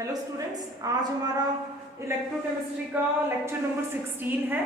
Hello students, आज हमारा electrochemistry का लेक्चर नंबर 16 है।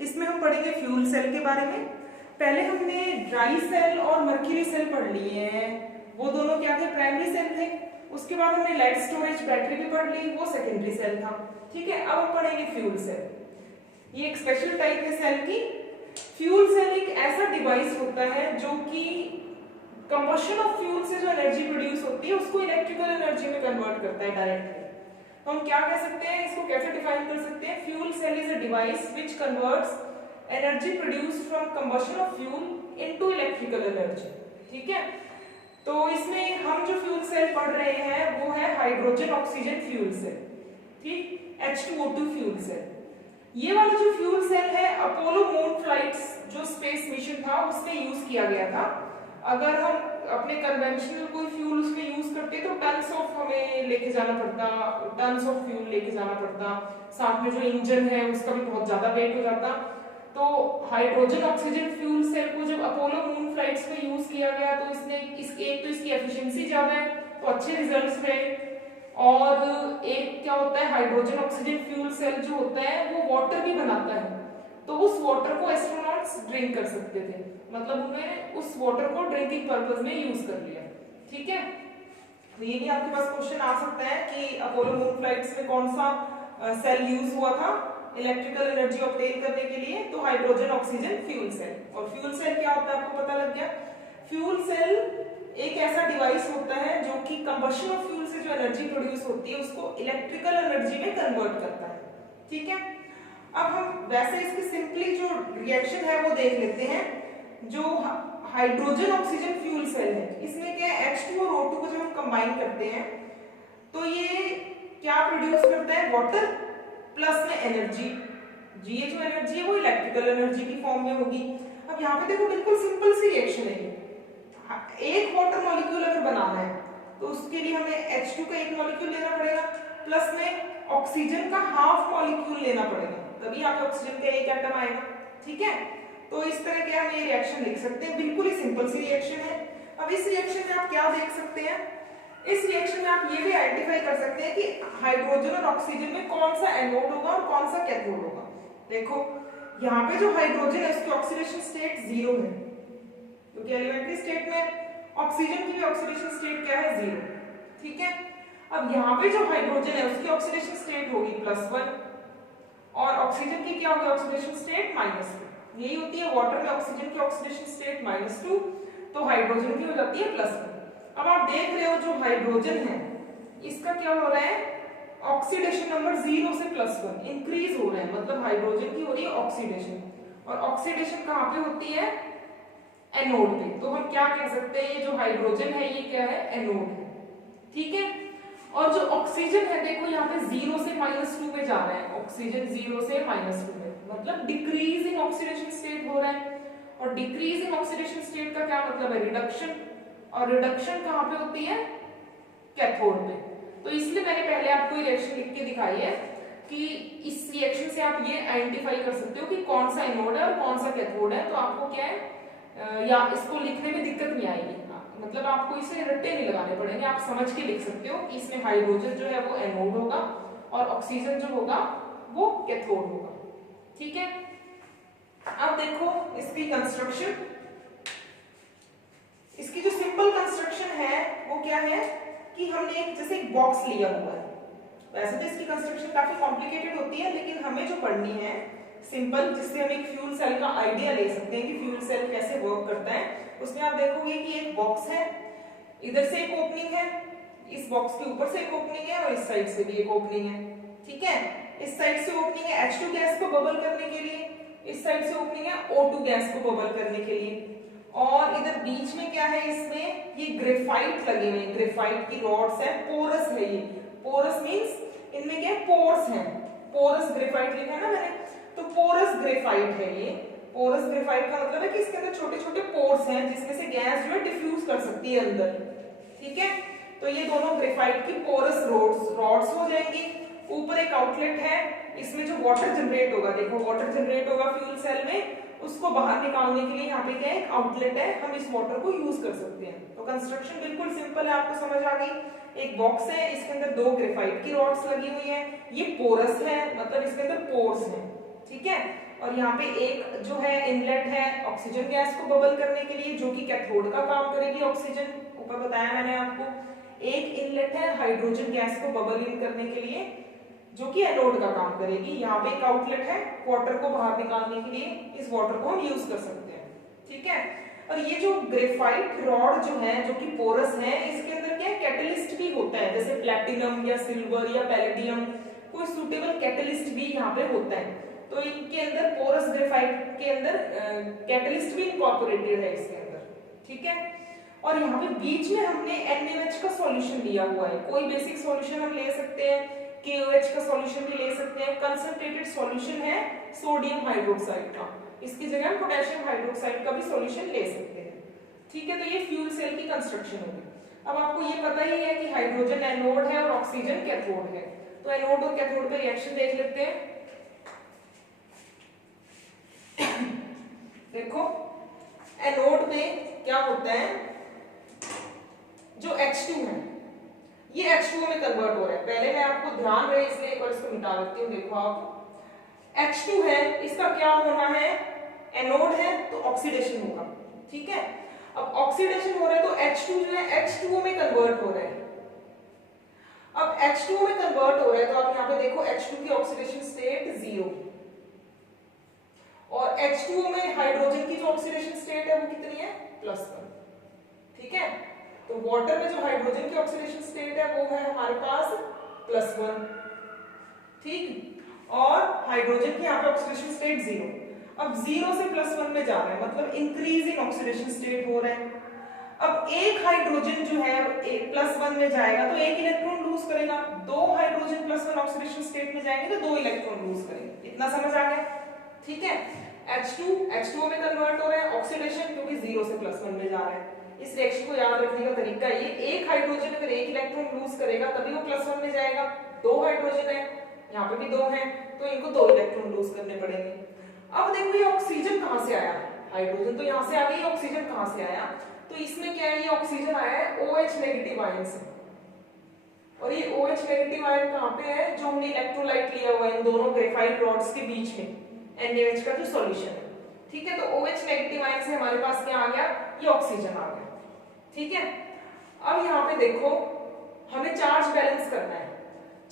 इसमें हम पढ़ेंगे फ्यूल सेल के बारे में। पहले हमने ड्राई सेल और मर्क्यूरी सेल पढ़ लिए हैं, वो दोनों क्या थे, प्राइमरी सेल थे। उसके बाद हमने लाइट स्टोरेज बैटरी भी पढ़ ली, वो सेकेंडरी सेल था। ठीक है, अब हम पढ़ेंगे फ्यूल सेल। ये एक स्पेशल टाइप है सेल की। फ्यूल सेल एक ऐसा डिवाइस होता है जो कि कंबशन ऑफ फ्यूल से जो एनर्जी प्रोड्यूस होती है उसको इलेक्ट्रिकल एनर्जी में कन्वर्ट करता है डायरेक्टली। तो हम क्या कह सकते हैं, इसको कैसे डिफाइन कर सकते हैं? Fuel cell is a device which converts energy produced from combustion of fuel into electrical energy. ठीक है, तो इसमें हम जो फ्यूल सेल पढ़ रहे हैं वो है हाइड्रोजन ऑक्सीजन फ्यूल सेल। ठीक, H2O2 फ्यूल सेल। ये वाला जो फ्यूल सेल है अपोलो मून फ्लाइट्स जो स्पेस मिशन था उसमें यूज किया गया था। अगर हम अपने कन्वेंशनल कोई फ्यूल उसमें यूज करते तो टन्स ऑफ हमें लेके जाना पड़ता, टन्स ऑफ फ्यूल लेके जाना पड़ता, साथ में जो इंजन है उसका भी बहुत ज्यादा वेट हो जाता। तो हाइड्रोजन ऑक्सीजन फ्यूल सेल को जब अपोलो मून फ्लाइट्स में यूज किया गया तो इसने एक तो इसकी एफिशिएंसी ज्यादा है तो अच्छे रिजल्ट्स रहे, और एक क्या होता है, हाइड्रोजन ऑक्सीजन फ्यूल सेल जो होता है वो वाटर भी बनाता है, तो उस वाटर को एस्ट्रोनॉट्स ड्रिंक कर सकते थे, मतलब उन्होंने उस वाटर को ड्रिंकिंग पर्पस में यूज कर लिया। ठीक है, तो ये भी आपके पास क्वेश्चन आ सकता है कि अपोलो मून फ्लाइट्स में कौन सा सेल यूज हुआ था इलेक्ट्रिकल एनर्जी ऑब्टेन करने के लिए, तो हाइड्रोजन ऑक्सीजन फ्यूल सेल। और फ्यूल सेल क्या होता है आपको पता लग गया। फ्यूल सेल एक ऐसा डिवाइस होता है जो कि कंबशन ऑफ फ्यूल से जो एनर्जी प्रोड्यूस होती है उसको इलेक्ट्रिकल एनर्जी में कन्वर्ट करता है। ठीक है, अब हम वैसे इसकी सिंपली जो रिएक्शन है वो देख लेते हैं। जो हाइड्रोजन ऑक्सीजन फ्यूल सेल है इसमें क्या है, H2 और O2 को जब हम कंबाइन करते हैं तो ये क्या प्रोड्यूस करता है, वाटर प्लस में एनर्जी। जी, ये जो एनर्जी है वो इलेक्ट्रिकल एनर्जी की फॉर्म में होगी। अब यहाँ पे देखो बिल्कुल सिंपल सी रिएक्शन है। एक वाटर मॉलिक्यूल अगर बनाना है तो उसके लिए हमें H2 का एक मॉलिक्यूल लेना पड़ेगा, प्लस में ऑक्सीजन का हाफ मॉलिक्यूल लेना पड़ेगा, तभी आपके ऑक्सीजन का एक एटम आएगा। ठीक है, तो इस तरह के हम ये रिएक्शन लिख सकते हैं, बिल्कुल ही सिंपल सी रिएक्शन है। अब इस रिएक्शन में आप क्या देख सकते हैं, इस रिएक्शन में आप ये भी आइडेंटिफाई कर सकते हैं कि हाइड्रोजन और ऑक्सीजन में कौन सा एनोड होगा और कौन सा कैथोड होगा। देखो यहाँ पे जो हाइड्रोजन है उसकी ऑक्सीडेशन स्टेट 0 है, क्योंकि एलिमेंट्री स्टेट में ऑक्सीजन की भी ऑक्सीडेशन स्टेट क्या है, 0। ठीक है, अब यहाँ पे जो हाइड्रोजन है उसकी ऑक्सीडेशन स्टेट होगी +1 और ऑक्सीजन की क्या होगी, ऑक्सीडेशन स्टेट -2। यही होती है वाटर में ऑक्सीजन की ऑक्सीडेशन स्टेट -2, तो हाइड्रोजन की हो जाती है +1। अब आप देख रहे हो जो हाइड्रोजन है इसका क्या हो रहा है, ऑक्सीडेशन नंबर 0 से +1 इंक्रीज हो रहा है, मतलब हाइड्रोजन की हो रही है ऑक्सीडेशन, और ऑक्सीडेशन कहाँ पे होती है, एनोड पे। तो हम क्या कह सकते हैं, ये जो हाइड्रोजन है ये क्या है, एनोड है। ठीक है, और जो ऑक्सीजन है देखो यहाँ पे 0 से -2 में जा रहा है, ऑक्सीजन 0 से -2 में, मतलब डिक्रीज इन ऑक्सीडेशन स्टेट हो रहा है, और डिक्रीज इन ऑक्सीडेशन स्टेट का क्या मतलब है, रिडक्शन, और रिडक्शन कहाँ पे होती है, कैथोड पे। तो इसलिए मैंने पहले आपको ये रिएक्शन लिख के दिखाई है कि इस रिएक्शन से आप ये आइडेंटिफाई कर सकते हो कि कौन सा एनोड है और कौन सा कैथोड है। तो आपको क्या है, या इसको लिखने में दिक्कत नहीं आएगी, मतलब आपको इसे रट्टे नहीं लगाने पड़ेंगे, आप समझ के लिख सकते हो कि इसमें हाइड्रोजन जो है वो एनोड होगा और ऑक्सीजन जो होगा वो कैथोड होगा। ठीक है, अब देखो इसकी कंस्ट्रक्शन, इसकी जो सिंपल कंस्ट्रक्शन है वो क्या है कि हमने एक जैसे एक बॉक्स लिया हुआ है। वैसे तो इसकी कंस्ट्रक्शन काफी कॉम्प्लिकेटेड होती है, लेकिन हमें जो पढ़नी है सिंपल, जिससे हम एक फ्यूल सेल का आइडिया ले सकते हैं कि फ्यूल सेल कैसे वर्क करता है। उसमें आप देखोगे कि एक बॉक्स है, इधर से एक ओपनिंग है, इस बॉक्स के ऊपर से एक ओपनिंग है और इस साइड से भी एक ओपनिंग है। ठीक है, इस साइड से ओपनिंग है H2 गैस को बबल करने के लिए, इस साइड से ओपनिंग है O2 गैस को बबल करने के लिए, और इधर बीच में क्या है, इसमें ये ग्रेफाइट लगे हुए हैं, ग्रेफाइट की रॉड्स है, पोरस है ये, पोरस मींस इनमें क्या है, पोर्स हैं, पोरस ग्रेफाइट लिखा है ना मैंने, तो पोरस ग्रेफाइट है ये। पोरस ग्रेफाइट का मतलब है कि इसके अंदर छोटे छोटे पोर्स हैं जिसमें से गैस जो है डिफ्यूज कर सकती है अंदर। ठीक है, तो ये दोनों ग्रेफाइट की पोरस रॉड्स हो जाएंगी। ऊपर एक आउटलेट है, इसमें जो वाटर जनरेट होगा, देखो वाटर जनरेट होगा फ्यूल सेल में, उसको बाहर निकालने के लिए यहाँ पे क्या है, एक आउटलेट है, हम इस वाटर को यूज कर सकते हैं। तो कंस्ट्रक्शन बिल्कुल सिंपल है, आपको समझ आ गई। एक बॉक्स है, इसके अंदर 2 ग्रेफाइट की रॉड्स लगी हुई है, ये पोरस है, मतलब इसके अंदर पोर्स हैं, ठीक है। और यहाँ पे एक जो है इनलेट है ऑक्सीजन गैस को बबल करने के लिए, जो कि कैथोड का काम करेगी ऑक्सीजन, ऊपर बताया मैंने आपको। एक इनलेट है हाइड्रोजन गैस को बबल इन करने के लिए, जो कि एनोड का काम करेगी। यहाँ पे एक आउटलेट है वाटर को बाहर निकालने के लिए, इस वाटर को हम यूज कर सकते हैं, ठीक है। और ये जो ग्रेफाइट रॉड जो है, जो कि पोरस है, इसके अंदर क्या कैटलिस्ट भी होता है, जैसे प्लैटिनम या सिल्वर या पैलेडियम, कोई सुटेबल कैटलिस्ट भी यहाँ पे होता है। तो इनके अंदर पोरस ग्रेफाइट के अंदर कैटलिस्ट भी इनकॉर्पोरेटेड है इसके अंदर, ठीक है। और यहाँ पे बीच में हमने NaOH का सॉल्यूशन लिया हुआ है। कोई बेसिक सॉल्यूशन हम ले सकते हैं, KOH का सॉल्यूशन भी ले सकते हैं। कंसंट्रेटेड सॉल्यूशन है सोडियम हाइड्रोक्साइड का, इसकी जगह हम पोटेशियम हाइड्रोक्साइड का भी सॉल्यूशन ले सकते हैं, ठीक है। तो ये फ्यूल सेल की कंस्ट्रक्शन होगी। अब आपको ये पता ही है कि हाइड्रोजन एनोड है और ऑक्सीजन कैथोड है, तो एनोड और कैथोड पे रिएक्शन देख लेते हैं। देखो एनोड में क्या होता है, जो H2 है ये H2O में कन्वर्ट हो रहा है। पहले मैं आपको ध्यान रहे इसलिए एक बार इसको मिटा देती हूँ। देखो आप H2 है, इसका क्या होना है, एनोड है तो ऑक्सीडेशन होगा, ठीक है। अब ऑक्सीडेशन हो रहा है तो H2 जो है H2O में कन्वर्ट हो रहा है। अब H2O में कन्वर्ट हो रहा है तो आप यहाँ पे देखो H2 की ऑक्सीडेशन स्टेट 0 और H2O में हाइड्रोजन की जो ऑक्सीडेशन स्टेट है वो कितनी है, +1, ठीक है। तो वाटर में जो हाइड्रोजन की ऑक्सीडेशन स्टेट है वो है हमारे पास +1, ठीक, और हाइड्रोजन की यहाँ पे ऑक्सीडेशन स्टेट 0। अब 0 से +1 में जा रहा है, मतलब इंक्रीज इन ऑक्सीडेशन स्टेट हो रहा है। अब एक हाइड्रोजन जो है +1 में जाएगा तो एक इलेक्ट्रॉन लूज करेगा, 2 हाइड्रोजन +1 ऑक्सीडेशन स्टेट में जाएंगे तो 2 इलेक्ट्रॉन लूज करेंगे। इतना समझ आ गया, ठीक है। H2 में कन्वर्ट हो रहा है, ऑक्सीडेशन क्योंकि 0 से +1 में जा रहा है। इस रिएक्शन को याद रखने का तरीका ये, एक हाइड्रोजन अगर एक इलेक्ट्रॉन लूज करेगा तभी वो +1 में जाएगा। 2 हाइड्रोजन है, यहाँ पे भी 2 हैं, तो इनको 2 इलेक्ट्रॉन लूज करने पड़ेंगे। अब देखो ये ऑक्सीजन कहाँ से आया, हाइड्रोजन तो यहाँ से आ गई, ऑक्सीजन कहाँ से आया, तो इसमें क्या है, ये ऑक्सीजन आया है OH नेगेटिव आयन से। और ये OH नेगेटिव आयन कहाँ पे है, जो हमने इलेक्ट्रोलाइट लिया हुआ है इन दोनों ग्रेफाइट रॉड्स के बीच में, NaOH का जो सॉल्यूशन है, ठीक है। तो OH नेगेटिव आयन से हमारे पास क्या आ गया, ये ऑक्सीजन आ गया, ठीक है। अब यहाँ पे देखो हमें चार्ज बैलेंस करना है,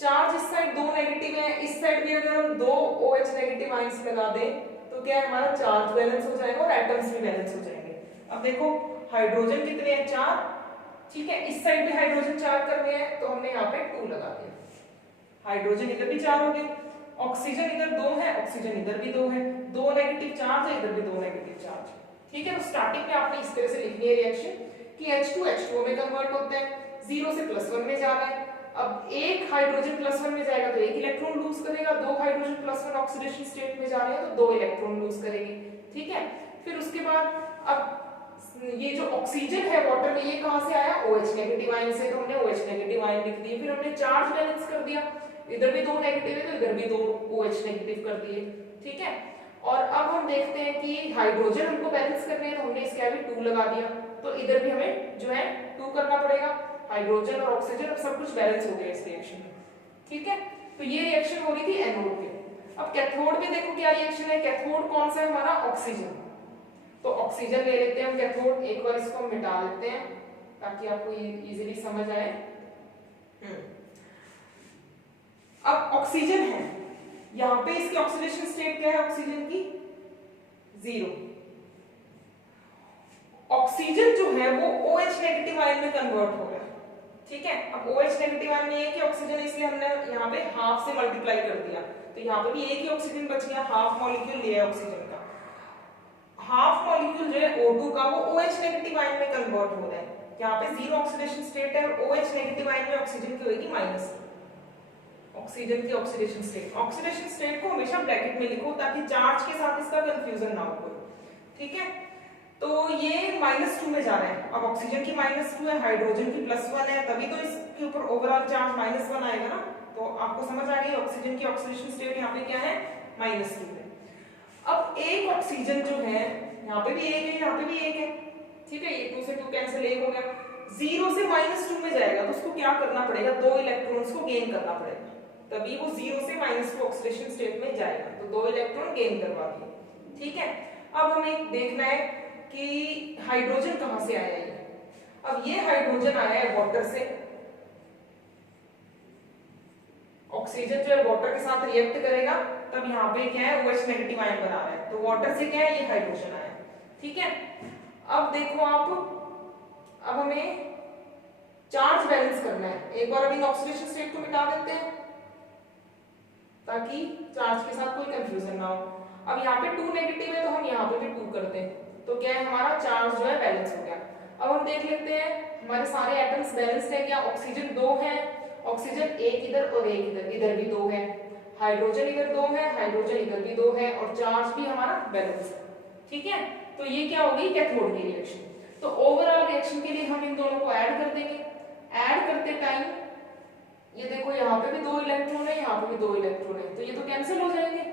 चार्ज इस साइड 2 नेगेटिव है, इस साइड भी अगर हम 2 OH नेगेटिव आयंस लगा दें तो क्या है, हमारा चार्ज बैलेंस हो जाएगा और एटम्स भी बैलेंस हो जाएंगे। अब देखो हाइड्रोजन कितने हैं, 4, ठीक है। इस साइड भी हाइड्रोजन 4 करने हैं तो हमने यहाँ पे 2 लगा दिया, हाइड्रोजन इधर भी 4 हो गए, ऑक्सीजन इधर 2 है, ऑक्सीजन इधर भी 2 है, 2 नेगेटिव चार्ज है, इधर भी 2 नेगेटिव चार्ज, ठीक है। तो स्टार्टिंग में आपने इस तरह से लिखनी है रिएक्शन कि H2 H2O में कन्वर्ट होता है, 0 से +1 में जा रहा है। अब एक हाइड्रोजन +1 में जाएगा तो एक इलेक्ट्रॉन लूज करेगा, 2 हाइड्रोजन +1 ऑक्सीडेशन स्टेट में जा रहे हैं तो 2 इलेक्ट्रॉन लूज करेंगे, ठीक है। फिर उसके बाद अब ये जो ऑक्सीजन है वाटर में, ये कहां से आया, OH नेगेटिव आयन से, तो हमने OH नेगेटिव आयन लिख दिए। फिर हमने चार्ज बैलेंस कर दिया, इधर भी 2 नेगेटिव है तो इधर भी 2 OH नेगेटिव कर दिए, ठीक है। और अब हम देखते हैं कि हाइड्रोजन हमको बैलेंस करने हैं तो हमने इसके आगे 2 लगा दिया, तो इधर भी हमें जो है 2 करना पड़ेगा। हाइड्रोजन और ऑक्सीजन अब सब कुछ बैलेंस हो गया इस रिएक्शन में, ठीक है। तो ये रिएक्शन हो रही थी एनोड पे। अब कैथोड में देखो क्या रिएक्शन है, कैथोड कौन सा है हमारा, ऑक्सीजन, तो ऑक्सीजन ले लेते हैं हम कैथोड। एक बार इसको मिटा लेते हैं ताकि आपको इजीली समझ आए। अब ऑक्सीजन है, यहाँ पे इसकी ऑक्सीडेशन स्टेट क्या है ऑक्सीजन की, 0। ऑक्सीजन जो है वो OH नेगेटिव आयन में कन्वर्ट हो रहा है, ठीक है। अब OH नेगेटिव आयन में एक ही ऑक्सीजन, इसलिए हमने यहाँ पे हाफ से मल्टीप्लाई कर दिया, तो यहाँ पे भी एक ही ऑक्सीजन बच गया, हाफ मॉलिक्यूल लिया ऑक्सीजन का। हाफ मॉलिक्यूल जो है O2 का वो OH नेगेटिव आयन में कन्वर्ट हो रहा है, यहाँ पे 0 ऑक्सीडेशन स्टेट है और OH नेगेटिव आयन में ऑक्सीजन की होगी -, ऑक्सीजन की ऑक्सीडेशन स्टेट। ऑक्सीडेशन स्टेट को हमेशा ब्रैकेट में लिखो ताकि चार्ज के साथ इसका कंफ्यूजन ना हो, ठीक है। तो ये -2 में जा रहा है, अब ऑक्सीजन की -2 है, हाइड्रोजन की +1 है, तभी तो इसके ऊपर ओवरऑल चार्ज -1 आएगा ना। तो आपको समझ आ गई ऑक्सीजन की ऑक्सीडेशन स्टेट यहाँ पे क्या है, -2 है। अब एक ऑक्सीजन जो है, यहाँ पे भी एक है, यहाँ पे भी एक है, ठीक है। ये 2 से 2 कैंसिल, एक हो गया, 0 से -2 में जाएगा तो उसको क्या करना पड़ेगा, 2 इलेक्ट्रॉन्स को गेन करना पड़ेगा, तभी वो 0 से -2 ऑक्सीडेशन स्टेट में जाएगा। तो 2 इलेक्ट्रॉन गेन करवा दिए, ठीक है। अब हमें देखना है कि हाइड्रोजन कहां से आया है। अब ये हाइड्रोजन आया है वाटर से, ऑक्सीजन जो है वाटर के साथ रिएक्ट करेगा, तब यहाँ पे क्या है OH नेगेटिव आयन बना रहा है, तो वाटर से क्या है ये हाइड्रोजन आया, ठीक है। अब देखो आप, अब हमें चार्ज बैलेंस करना है। एक बार अभी ऑक्सीडेशन स्टेट को मिटा देते हैं ताकि चार्ज के साथ कोई कंफ्यूजन ना हो। अब यहाँ पे 2 नेगेटिव है तो हम यहाँ पे भी 2 करते हैं, तो क्या है हमारा चार्ज जो है बैलेंस हो गया। अब हम देख लेते हैं हमारे सारे एटम्स बैलेंस्ड है क्या। ऑक्सीजन 2 है, ऑक्सीजन एक इधर और एक इधर, इधर भी 2 है, हाइड्रोजन इधर 2 है, हाइड्रोजन इधर भी 2 है, और चार्ज भी हमारा बैलेंस है, ठीक है। तो ये क्या होगी कैथोड की रिएक्शन। तो ओवरऑल रिएक्शन के लिए हम इन दोनों को ऐड कर देंगे। ऐड करते टाइम ये देखो यहाँ पे भी 2 इलेक्ट्रॉन है, यहाँ पे भी 2 इलेक्ट्रॉन है, तो ये तो कैंसिल हो जाएंगे।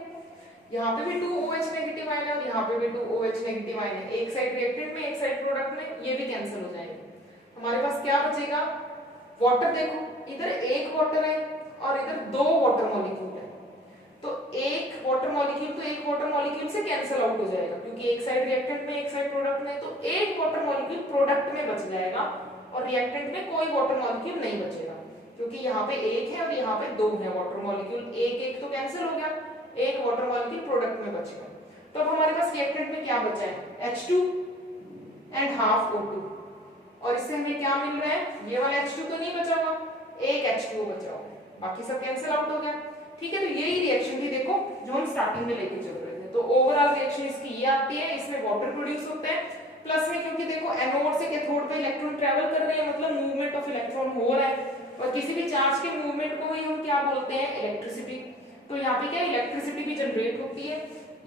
यहाँ पे भी 2 OH नेगेटिव आयन है और यहाँ पे भी 2 OH नेगेटिव आयन है, एक साइड रिएक्टेंट में एक साइड प्रोडक्ट में, ये भी कैंसिल हो जाएंगे। हमारे पास क्या बचेगा, वाटर। देखो इधर एक वाटर है और इधर 2 वाटर मॉलिक्यूल है, तो एक वाटर मॉलिक्यूल तो एक वाटर मॉलिक्यूल से कैंसिल आउट हो जाएगा, क्योंकि एक साइड रिएक्टेंट में एक साइड प्रोडक्ट में, तो एक वाटर मॉलिक्यूल प्रोडक्ट में बच जाएगा और रिएक्टेंट में कोई वाटर मॉलिक्यूल नहीं बचेगा, क्योंकि यहाँ पे एक है और यहाँ पे 2 है वाटर मॉलिक्यूल, एक एक तो कैंसिल हो गया, एक वाटर मॉलिक्यूल प्रोडक्ट में बच गया। तो अब हमारे पास रिएक्टेंट में क्या बचा है, H2 एंड हाफ O2, और इससे हमें क्या मिल रहा है, ये वाला H2 तो नहीं बचा होगा, एक H2O बचा होगा, बाकी सब कैंसिल आउट हो गया, ठीक है। तो यही रिएक्शन थी देखो जो हम स्टार्टिंग में लेके चल रहे थे। तो ओवरऑल रिएक्शन इसकी ये आती है, इसमें वाटर प्रोड्यूस होता है, प्लस में क्योंकि देखो एनोड से कैथोड पे इलेक्ट्रॉन ट्रेवल कर रहे हैं, मतलब मूवमेंट ऑफ इलेक्ट्रॉन हो रहा है, और किसी भी चार्ज के मूवमेंट को ही हम क्या बोलते हैं, इलेक्ट्रिसिटी। तो यहाँ पे क्या इलेक्ट्रिसिटी भी जनरेट होती है,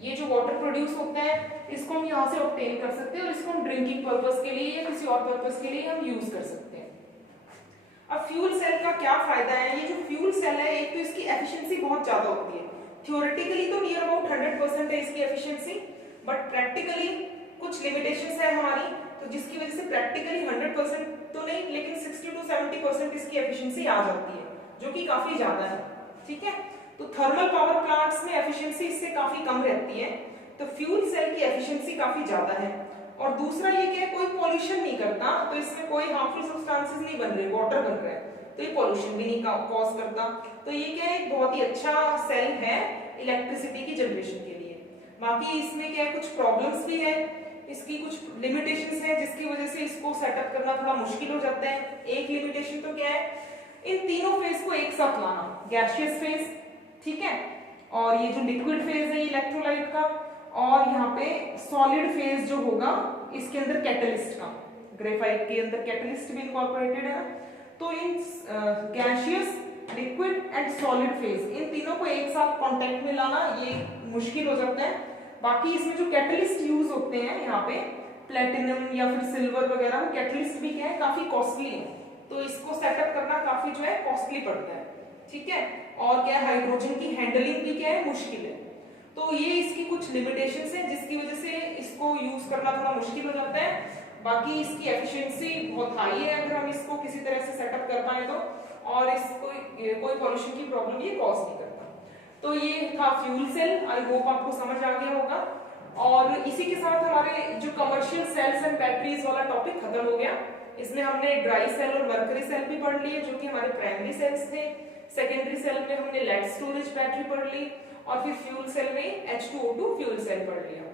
ये जो वाटर प्रोड्यूस होता है इसको हम यहाँ से ऑब्टेन कर सकते हैं, और इसको हम ड्रिंकिंग पर्पस के लिए या किसी और पर्पस के लिए हम यूज कर सकते हैं। अब फ्यूल सेल का क्या फायदा है, ये जो फ्यूल सेल है एक तो इसकी एफिशिएंसी बहुत ज्यादा होती है, थियोरेटिकली तो नियर अबाउट 100% है इसकी एफिशिएंसी, बट प्रैक्टिकली कुछ लिमिटेशंस है हमारी, तो जिसकी वजह से प्रैक्टिकली 100% तो नहीं लेकिन 60 to 70% इसकी एफिशिएंसी आ जाती है, जो कि काफी ज्यादा है, ठीक है। तो थर्मल पावर प्लांट्स में एफिशिएंसी इससे काफी कम रहती है, तो फ्यूल सेल की एफिशिएंसी काफी ज्यादा है। और दूसरा ये क्या है, कोई पॉल्यूशन नहीं करता, तो इसमें कोई हार्मफुल सब्सटेंसेस नहीं बन रहे, वाटर बन रहा है, तो ये पॉल्यूशन भी नहीं कॉज करता। तो ये क्या है, एक बहुत ही अच्छा सेल है इलेक्ट्रिसिटी की जनरेशन के लिए। बाकी इसमें क्या है, कुछ प्रॉब्लम्स भी है, इसकी कुछ लिमिटेशंस है, जिसकी वजह से इसको सेटअप करना थोड़ा मुश्किल हो जाता है। एक लिमिटेशन तो क्या है, इन तीनों फेज को एक साथ लाना, गैसियस फेज, ठीक है, और ये जो लिक्विड फेज है इलेक्ट्रोलाइट का, और यहाँ पे सॉलिड फेज जो होगा इसके अंदर कैटलिस्ट का, ग्रेफाइट के अंदर कैटलिस्ट भी इनकॉर्पोरेटेड है। तो in gaseous, liquid and solid phase, इन तीनों को एक साथ कांटेक्ट में लाना ये मुश्किल हो जाता है। बाकी इसमें जो कैटलिस्ट यूज होते हैं यहाँ पे प्लेटिनम या फिर सिल्वर वगैरह, वो कैटलिस्ट भी क्या है काफी कॉस्टली है, तो इसको सेटअप करना काफी जो है कॉस्टली पड़ता है, ठीक है। और क्या हाइड्रोजन की हैंडलिंग भी क्या है मुश्किल है, तो ये इसकी कुछ लिमिटेशंस है जिसकी वजह से इसको यूज करना थोड़ा मुश्किल हो जाता है। बाकी इसकी एफिशिएंसी बहुत हाई है अगर हम इसको किसी तरह से सेटअप कर पाए तो, और इसको कोई पॉल्यूशन की प्रॉब्लम ये कॉज नहीं करता। तो ये था फ्यूल सेल, आई होप आपको समझ आ गया होगा। और इसी के साथ हमारे जो कमर्शियल सेल्स एंड बैटरीज वाला टॉपिक खत्म हो गया। इसमें हमने ड्राई सेल और मर्करी सेल भी पढ़ लिए जो कि हमारे प्राइमरी सेल्स थे। सेकेंडरी सेल में हमने लेड स्टोरेज बैटरी पढ़ ली, और फिर फ्यूल सेल में H2O2 फ्यूल सेल पढ़ लिया।